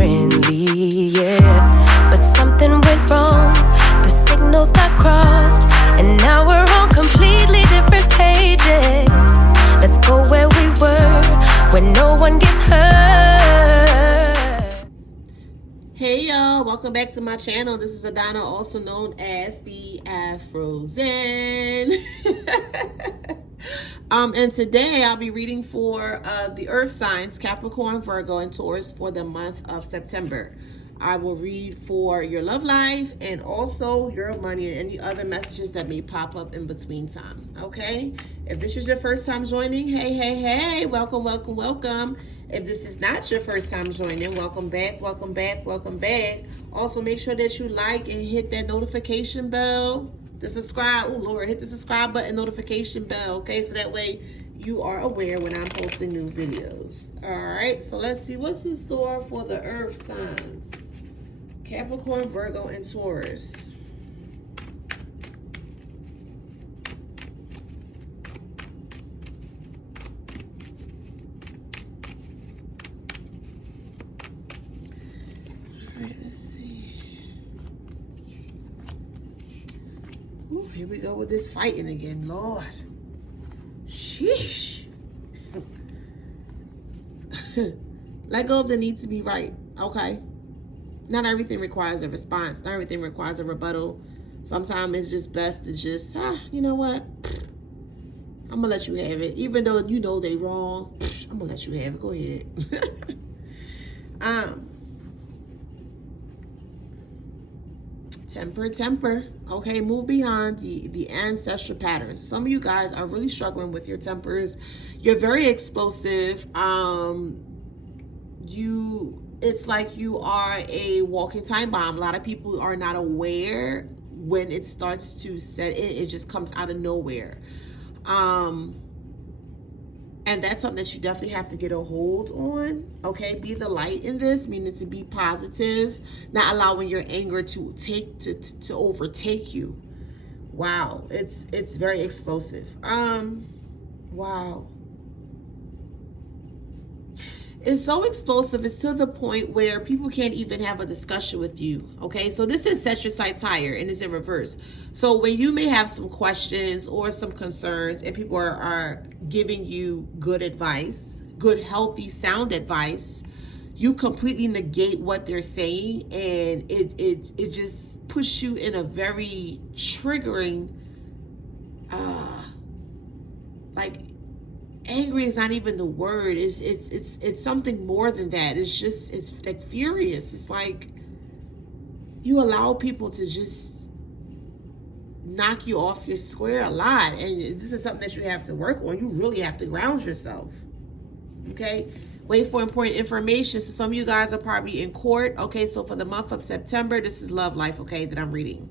friendly, yeah. But something went wrong, the signals got crossed, and now we're on completely different pages. Let's go where we were, where no one gets hurt. Hey y'all, welcome back to my channel. This is Adana, also known as the Afrozen. And today I'll be reading for the earth signs, Capricorn, Virgo, and Taurus for the month of September. I will read for your love life and also your money and any other messages that may pop up in between time. Okay? If this is your first time joining, hey, welcome, welcome, welcome. If this is not your first time joining, welcome back, welcome back, welcome back. Also, make sure that you like and hit that notification bell. The subscribe, oh Lord, hit the subscribe button, notification bell, okay? So that way you are aware when I'm posting new videos. All right, so let's see what's in store for the earth signs. Capricorn, Virgo, and Taurus. Ooh, here we go with this fighting again, Lord. Sheesh. Let go of the need to be right, okay? Not everything requires a response. Not everything requires a rebuttal. Sometimes it's just best to just, you know what? I'm going to let you have it. Even though you know they wrong, I'm going to let you have it. Go ahead. Temper. Okay, move beyond the ancestral patterns. Some of you guys are really struggling with your tempers. You're very explosive. It's like you are a walking time bomb. A lot of people are not aware when it starts to set in. It just comes out of nowhere. And that's something that you definitely have to get a hold on. Okay, be the light in this, meaning to be positive, not allowing your anger to overtake you. Wow, it's very explosive. Wow. It's so explosive, it's to the point where people can't even have a discussion with you, okay? So this is set your sights higher, and it's in reverse. So when you may have some questions or some concerns, and people are giving you good advice, good, healthy, sound advice, you completely negate what they're saying, and it just puts you in a very triggering, angry is not even the word. It's something more than that. It's like furious. It's like you allow people to just knock you off your square a lot, and this is something that you have to work on. You really have to ground yourself. Okay, wait for important information. So some of you guys are probably in court. Okay, so for the month of September, this is love life, okay, that I'm reading.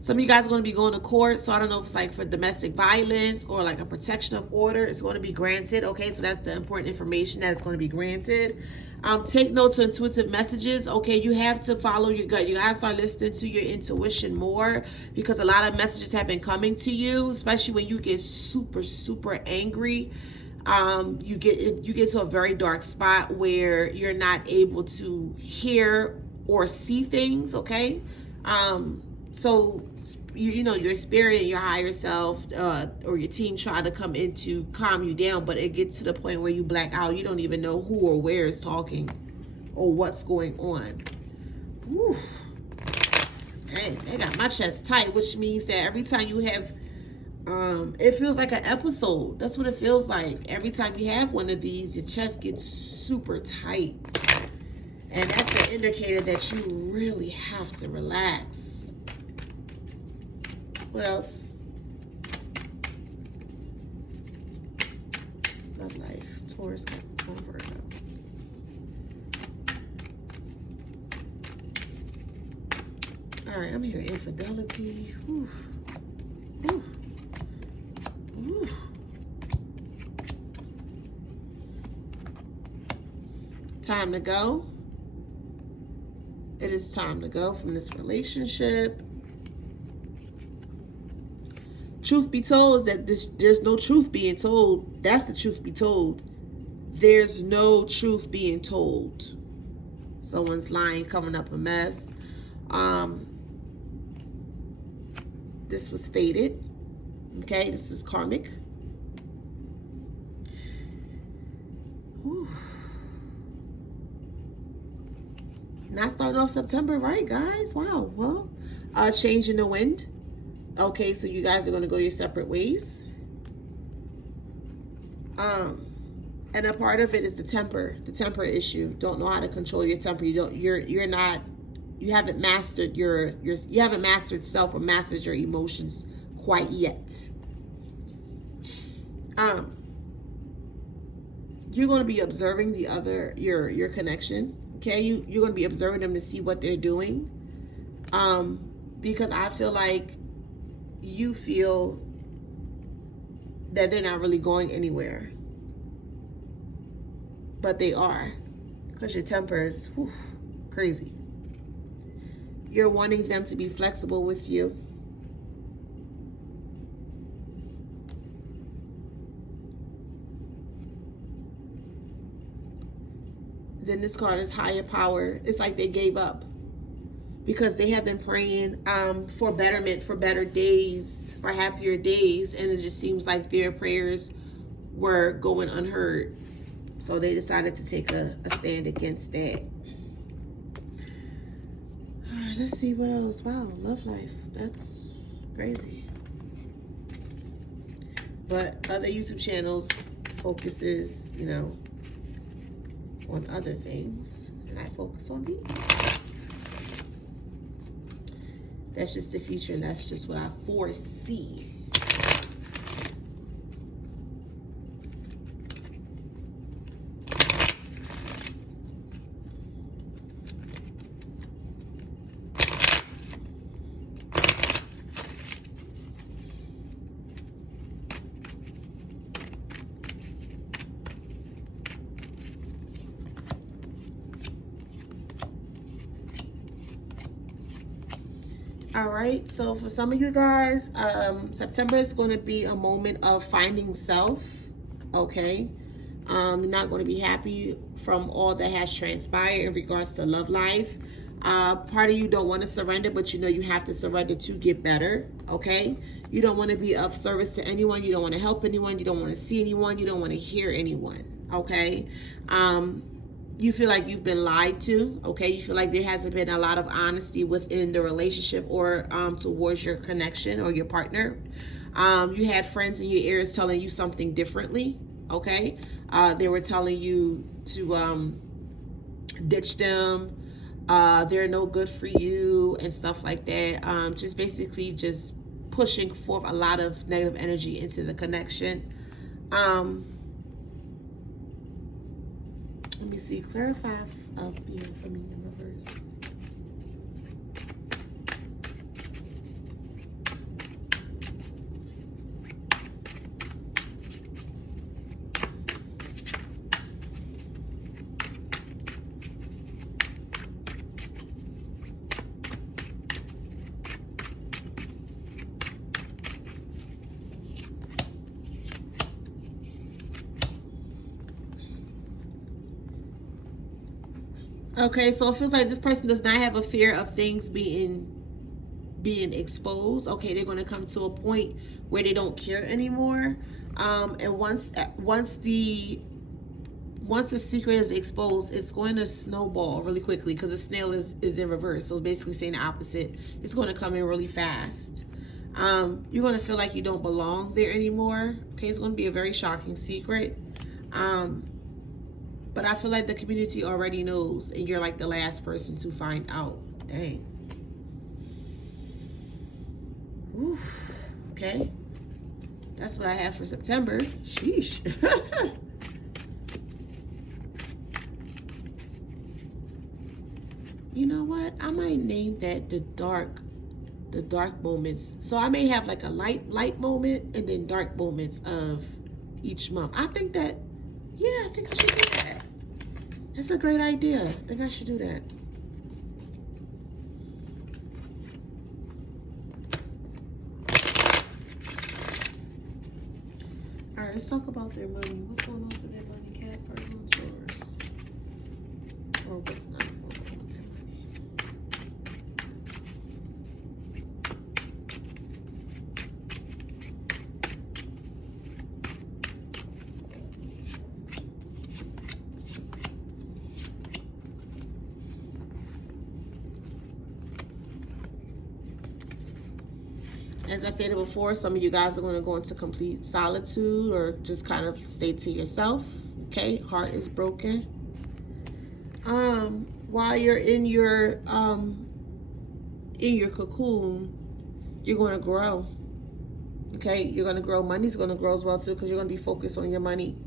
Some of you guys are going to be going to court. So I don't know if it's like for domestic violence or like a protection of order. It's going to be granted. Okay, so that's the important information that is going to be granted. Take notes of intuitive messages. Okay, you have to follow your gut. You gotta start listening to your intuition more, because a lot of messages have been coming to you, especially when you get super angry. You get to a very dark spot where you're not able to hear or see things. Okay. So, you know, your spirit and your higher self or your team try to come in to calm you down, but it gets to the point where you black out. You don't even know who or where is talking or what's going on. Whew. Hey, they got my chest tight, which means that every time you have, it feels like an episode. That's what it feels like. Every time you have one of these, your chest gets super tight. And that's an indicator that you really have to relax. What else? Love life. Taurus, Capricorn, Virgo. All right, I'm hearing infidelity. Whew. Whew. Whew. Time to go. It is time to go from this relationship. Truth be told is that there's no truth being told. That's the truth be told. There's no truth being told. Someone's lying, covering up a mess. This was fated. Okay, this is karmic. Whew. Not starting off September, right, guys? Wow. Well, change in the wind. Okay, so you guys are going to go your separate ways. And a part of it is the temper issue. Don't know how to control your temper. You haven't mastered you haven't mastered self or mastered your emotions quite yet. You're going to be observing your connection. Okay, you're going to be observing them to see what they're doing. Because I feel like you feel that they're not really going anywhere. But they are. Because your temper is crazy. You're wanting them to be flexible with you. Then this card is higher power. It's like they gave up. Because they have been praying for betterment, for better days, for happier days. And it just seems like their prayers were going unheard. So they decided to take a stand against that. All right, let's see what else. Wow, love life. That's crazy. But other YouTube channels focuses, on other things. And I focus on these. That's just the future, and that's just what I foresee. All right, so for some of you guys, September is going to be a moment of finding self, okay? You're not going to be happy from all that has transpired in regards to love life. Part of you don't want to surrender, but you have to surrender to get better, okay? You don't want to be of service to anyone. You don't want to help anyone. You don't want to see anyone. You don't want to hear anyone, okay? You feel like you've been lied to, okay? You feel like there hasn't been a lot of honesty within the relationship or towards your connection or your partner. You had friends in your ears telling you something differently, okay? They were telling you to ditch them, they're no good for you and stuff like that. Just basically just pushing forth a lot of negative energy into the connection. Let me see. Clarify for me in reverse. Okay, so it feels like this person does not have a fear of things being exposed. Okay, they're going to come to a point where they don't care anymore. And once the secret is exposed, it's going to snowball really quickly because the snail is in reverse. So it's basically saying the opposite. It's going to come in really fast. You're going to feel like you don't belong there anymore. Okay, it's going to be a very shocking secret. But I feel like the community already knows, and you're like the last person to find out. Dang. Oof. Okay. That's what I have for September. Sheesh. You know what? I might name that the dark moments. So I may have like a light moment and then dark moments of each month. I think I think I should do that. That's a great idea. I think I should do that. All right, let's talk about their money. What's going on with their money, Cat, Virgo, and Taurus? Or what's not? Okay. As I stated before, some of you guys are going to go into complete solitude or just kind of stay to yourself. Okay, heart is broken. While you're in your cocoon, you're going to grow. Okay, you're going to grow. Money's going to grow as well too, because you're going to be focused on your money.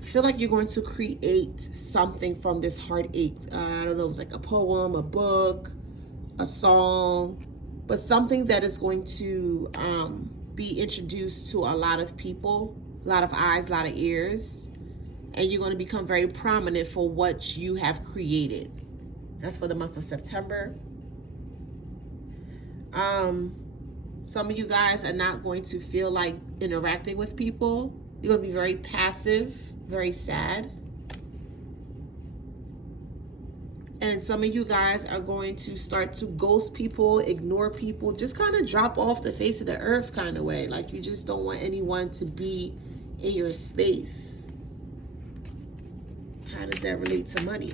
I feel like you're going to create something from this heartache. I don't know, it's like a poem, a book, a song, but something that is going to be introduced to a lot of people, a lot of eyes, a lot of ears, and you're going to become very prominent for what you have created. That's for the month of September. Some of you guys are not going to feel like interacting with people. You're going to be very passive, very sad. And some of you guys are going to start to ghost people, ignore people, just kind of drop off the face of the earth kind of way. Like you just don't want anyone to be in your space. How does that relate to money?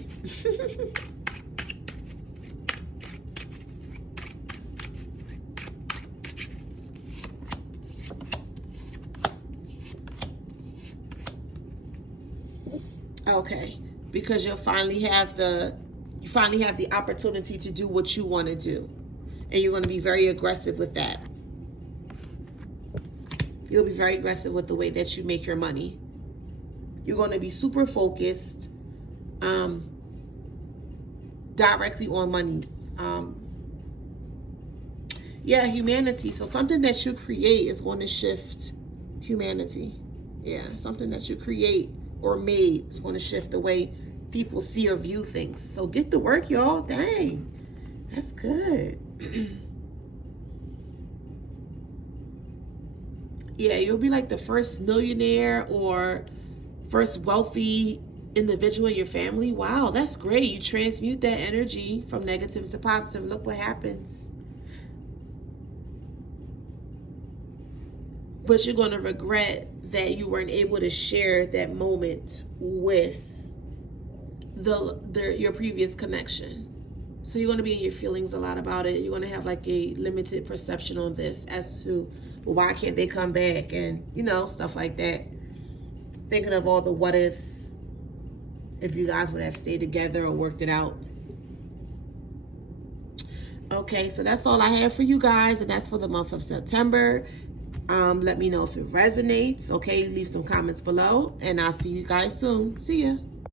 Okay, because you finally have the opportunity to do what you want to do, and you're going to be very aggressive with that. You'll be very aggressive with the way that you make your money. You're going to be super focused directly on money. Yeah, humanity. So something that you create is going to shift humanity. Yeah, something that you create or made is going to shift the way people see or view things. So get to work, y'all. Dang, that's good. Yeah, you'll be like the first millionaire or first wealthy individual in your family. Wow, that's great. You transmute that energy from negative to positive. Look what happens. But you're going to regret that you weren't able to share that moment with your previous connection. So you're going to be in your feelings a lot about it. You're going to have like a limited perception on this as to, well, why can't they come back, and stuff like that. Thinking of all the what ifs, if you guys would have stayed together or worked it out. Okay, so that's all I have for you guys, and that's for the month of September. Let me know if it resonates. Okay, leave some comments below, and I'll see you guys soon. See ya.